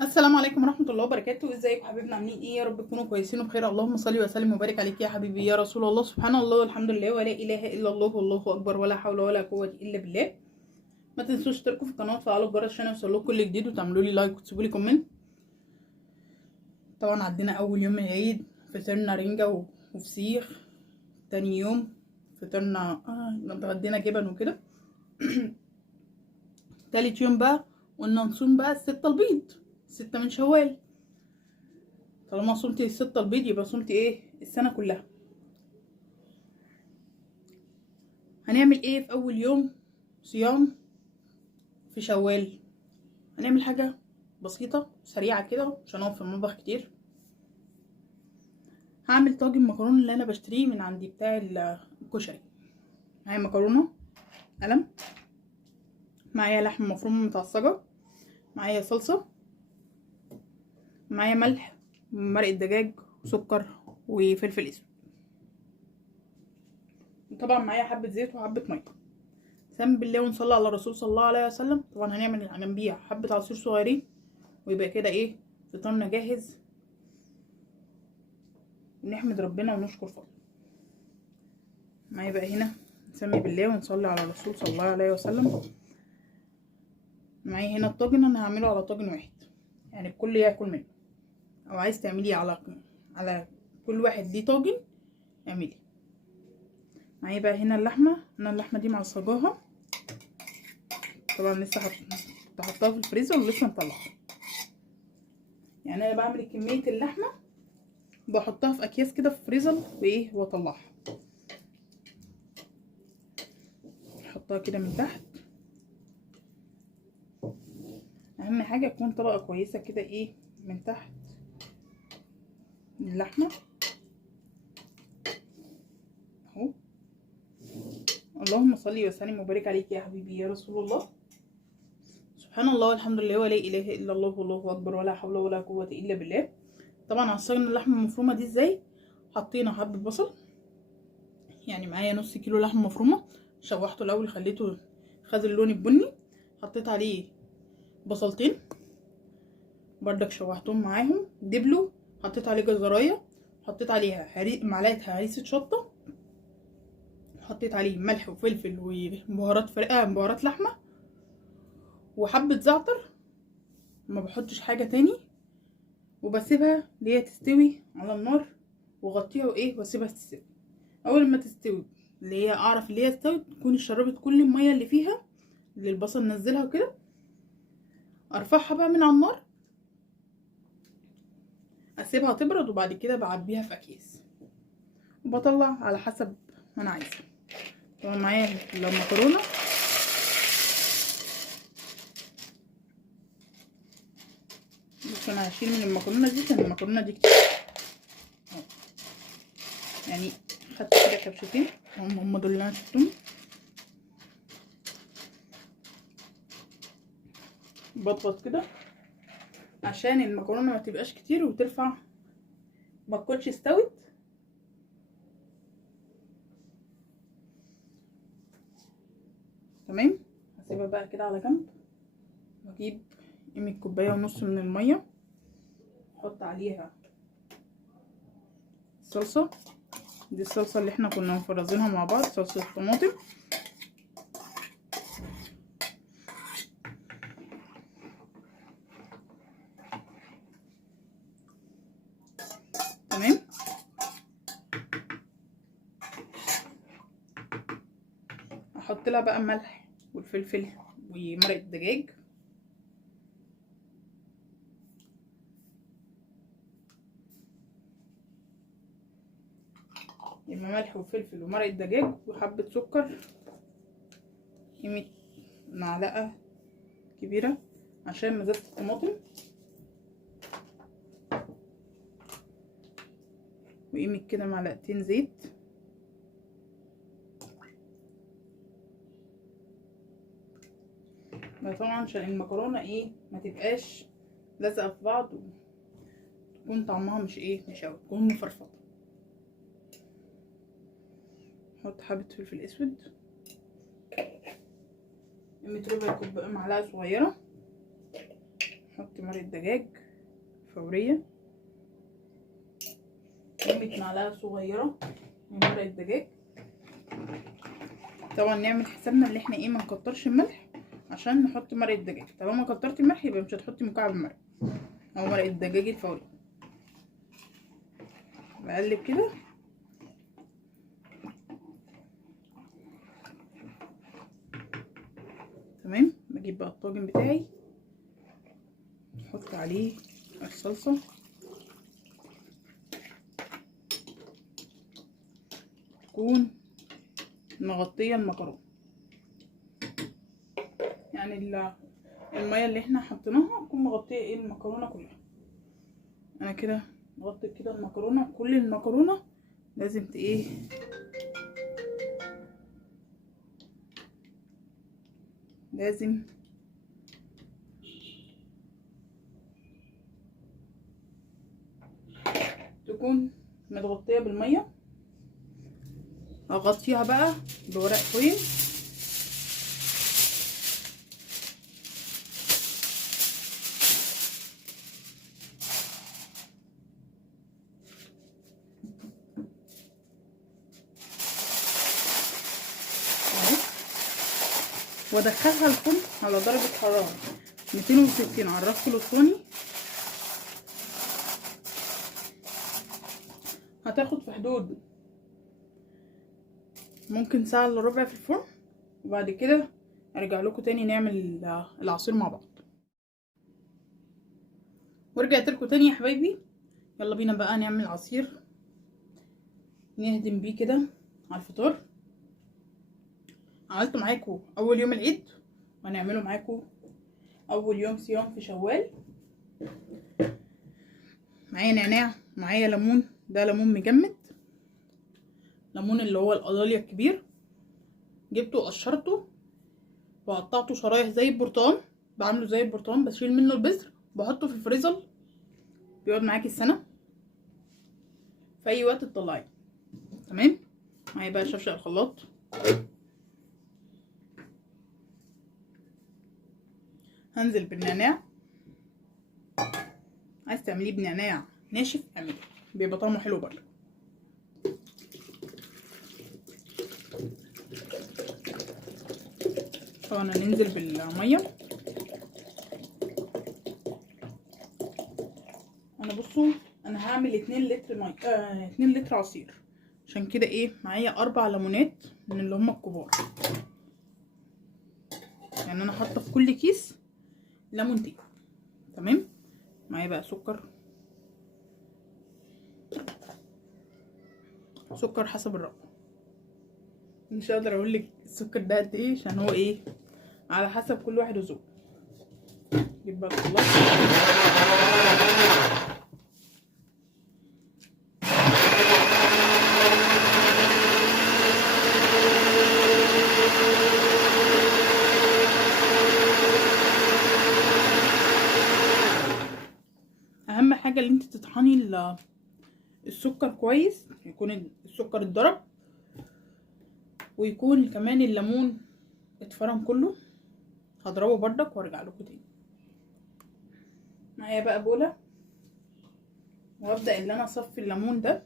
السلام عليكم ورحمة الله وبركاته. ازيكم حبايبنا؟ عاملين ايه؟ يا رب تكونوا كويسين وبخير. اللهم صل وسلم وبارك عليك يا حبيبي يا رسول الله. سبحان الله والحمد لله ولا اله الا الله والله اكبر ولا حول ولا قوة الا بالله. ما تنسوش تشتركوا في القناة وتفعلوا الجرس عشان يوصلكوا كل جديد وتعملوا لي لايك وتسيبوا لي كومنت. طبعا عدينا اول يوم العيد، فطرنا رنجة وفسيخ. تاني يوم فطرنا اتغدينا جبن وكده. تالت يوم بقى قلنا نصوم بقى الستة البيض، 6 من شوال. طالما صمتي الستة البيض يبقى صمتي ايه السنة كلها. هنعمل ايه في اول يوم صيام في شوال؟ هنعمل حاجة بسيطة سريعة كده مش هنقف في المطبخ كتير. هعمل طاجن مكرونة اللي انا بشتريه من عندي بتاع الكشري. معايا مكرونة قلم، معايا لحم مفروم متعصجة، معايا صلصة، معايا ملح، مرقة دجاج وسكر وفلفل اسود. وطبعا معايا حبة زيت وحبة مية. سم بالله ونصلي على الرسول صلى الله عليه وسلم. طبعا هنعمل جنبيها حبة عصير صغيرين ويبقى كده ايه فطارنا جاهز. ونحمد ربنا ونشكر فضله. معايا بقى هنا نسمي بالله ونصلي على الرسول صلى الله عليه وسلم. معايا هنا الطاجن انا هعمله على طاجن واحد، يعني الكل ياكل منه، او عايز تعمليه على كل واحد ليه طاجن اعملي. معايا بقى هنا اللحمه، انا اللحمه دي معصجاها طبعا لسه هحطها في الفريزر ولسه مطلعها. يعني انا بعمل كميه اللحمه بحطها في اكياس كده في الفريزر وايه واطلعها. احطها كده من تحت. اهم حاجه تكون طبقه كويسه كده ايه من تحت اللحمه اهو. اللهم صل وسلم وبارك عليك يا حبيبي يا رسول الله. سبحان الله والحمد لله ولا اله الا الله والله اكبر ولا حول ولا قوه الا بالله. طبعا عصرنا اللحمه المفرومه دي ازاي؟ حطينا حبه بصل، يعني معايا نص كيلو لحمه مفرومه، شوحته الاول خليته خد اللون البني. حطيت عليه بصلتين بردك شوحتهم معاهم دبلو. حطيت عليه جزرايه، حطيت عليها معلقه هريسه شطه، حطيت عليه ملح وفلفل وبهارات فرقه بهارات لحمه وحبه زعتر. ما بحطش حاجه تاني وبسيبها اللي هي تستوي على النار واغطيها وايه واسيبها تستوي. اول ما تستوي اللي هي اعرف اللي هي استوت تكون شربت كل الميه اللي فيها اللي البصل نزلها وكده، ارفعها بقى من على النار اسيبها تبرد وبعد كده بعبيها في اكياس وبطلع على حسب ما انا عايزه. طبعا معايا المكرونه بس انا هشيل من المكرونه دي عشان المكرونه دي كتير يعني. خدت كده كبشتين هم دول اللي انا شفتهم. بضغط كده عشان المكرونه ما تبقاش كتير وترفع ما تكونش استوت. تمام. هسيبها بقى كده على جنب واجيب قيمه كوبايه ونص من الميه، احط عليها الصلصه. دي الصلصه اللي احنا كنا مفرزينها مع بعض، صلصه الطماطم. تمام. احط لها بقى الملح والفلفل ومرقه الدجاج. يبقى ملح وفلفل ومرقه دجاج وحبه سكر، قيمه معلقه كبيره عشان مزازه الطماطم، وقيمه كده معلقتين زيت. ده طبعا عشان المكرونه ايه ما تبقاش لازقه في بعض وتكون طعمها مش ايه مش قوي تكون مفرفطه. احط حبه فلفل اسود، قيمه ربع كوب معلقه صغيره. نحط مرقة دجاج فورية، قيمة معلقة صغيرة من مرقة دجاج. طبعا نعمل حسابنا اللي احنا ايه منكترش الملح عشان نحط مرقة دجاج. طالما كترت الملح يبقى مش هتحطي مكعب المرقة او مرقة الدجاج الفورية. بقلب كده تمام. بجيب بقى الطاجن بتاعي، نحط عليه الصلصة، تكون مغطية المكرونة، يعني المية اللي احنا حطيناها تكون مغطية ايه المكرونة كلها. انا كده غطيت كده المكرونة، كل المكرونة لازم ايه لازم تكون متغطية بالمية. اغطيها بقى بورق فويل وادخلها الفرن على درجة حرارة 260 على الرف الاسطواني. هتاخد في حدود ممكن ساعة الا ربع في الفرن، وبعد كده ارجع لكم تاني نعمل العصير مع بعض. ورجعت لكم تاني يا حبايبي. يلا بينا بقى نعمل عصير نهدم بيه كده على الفطار. عملته معاكم اول يوم العيد وهنعمله معاكم اول يوم صيام في شوال. معايا نعناع، معايا ليمون، ده ليمون مجمد، ليمون اللي هو القضاليا الكبير، جبته وقشرته وقطعته شرايح زي البرتقال، بعمله زي البرتقال بشيل منه البذر، بحطه في الفريزر بيقعد معاكي السنه، في اي وقت تطلعيه. تمام. معايا بقى شفشق الخلاط، هنزل بالنعناع. عايز تعمليه بنعناع ناشف اعمليه، بيبقى طعمه حلو برضه. طبعا هننزل بالميه. بصوا انا هعمل 2 لتر ميه 2 لتر عصير، عشان كده ايه معايا 4 ليمونات من اللي هم الكبار، يعني انا حاطه في كل كيس ليمونتين. تمام. معايا بقى سكر حسب الرغبه، مش هقدر اقول لك السكر ده قد ايه عشان هو ايه على حسب كل واحد وذوقه. جيب بقى الخلاط. اهم حاجه ان انت تطحني السكر كويس، يكون السكر اتضرب ويكون كمان الليمون اتفرم كله. هضربه بردك وارجع لكم تاني. معايا بقى بوله، وابدا ان انا اصفي الليمون ده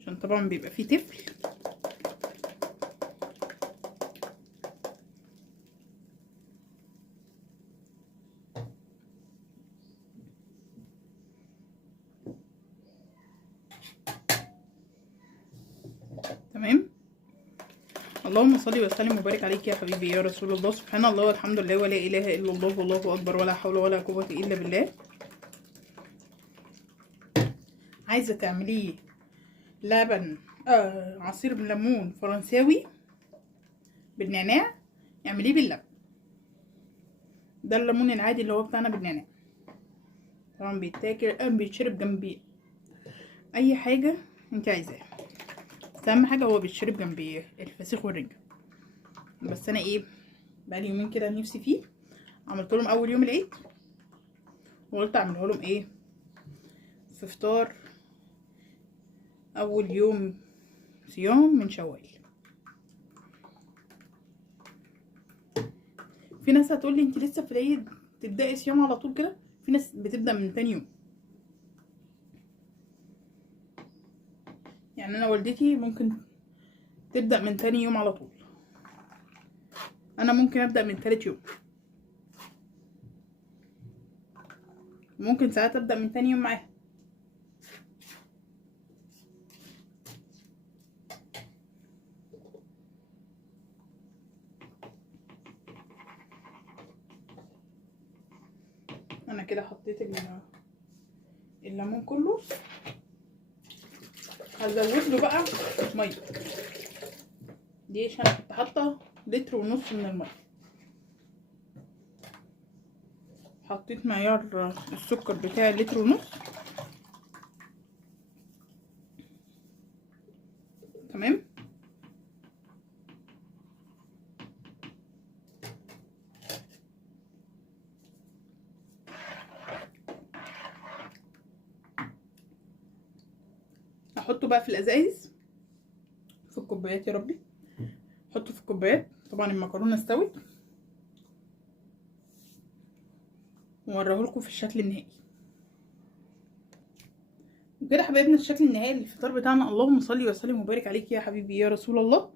عشان طبعا بيبقى فيه تفل. تمام. اللهم صل وسلم وبارك عليك يا حبيبي يا رسول الله. سبحان الله والحمد لله ولا اله الا الله والله اكبر ولا حول ولا قوه الا بالله. عايزه تعمليه لبن عصير بليمون فرنساوي بالنعناع، اعمليه باللبن. ده الليمون العادي اللي هو بتاعنا بالنعناع، طبعا بيتاكل بيتشرب جنبيه اي حاجه انت عايزاها، بس اهم حاجه هو بيتشرب جنبيه الفسيخ والرنجه. بس انا ايه بقالي يومين كده نفسي فيه، عملت لهم اول يوم العيد وقلت اعمله لهم ايه في فطار اول يوم صيام من شوال. في ناس هتقولي انت لسه في العيد تبداي صيام على طول كده؟ في ناس بتبدأ من تاني يوم. يعني انا والدتي ممكن تبدأ من تاني يوم على طول، انا ممكن ابدأ من تالت يوم، ممكن ساعات ابدأ من تاني يوم معاها. انا كده حطيت الليمون كله، هزود له بقى ميه دي عشان انا كنت حاطه لتر ونص من الميه. حطيت معيار السكر بتاعي لتر ونص. تمام. احطه بقى في الازايز، في الكوبايات، يا ربي احطه في الكوبايات. طبعا المكرونه استوت ووريهولكم في الشكل النهائي. وكده حبايبنا الشكل النهائي للفطار بتاعنا. اللهم صل وسلم وبارك عليك يا حبيبي يا رسول الله.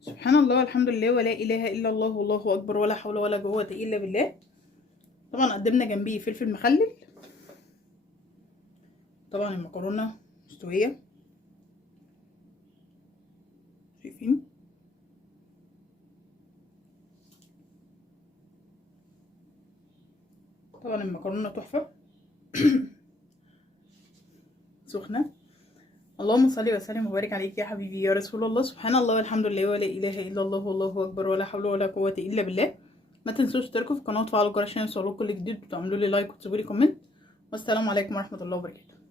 سبحان الله والحمد لله ولا اله الا الله والله اكبر ولا حول ولا قوه الا بالله. طبعا قدمنا جنبيه فلفل مخلل. طبعا المكرونه مستويه، شايفين؟ طبعا المكرونه تحفه سخنه. اللهم صل وسلم وبارك عليك يا حبيبي يا رسول الله. سبحان الله والحمد لله ولا اله الا الله والله اكبر ولا حول ولا قوه الا بالله. ما تنسوش تشتركوا في القناه وتفعلوا الجرس عشان يوصلكوا كل جديد، وتعملوا لي لايك وتسيبوا لي كومنت. والسلام عليكم ورحمه الله وبركاته.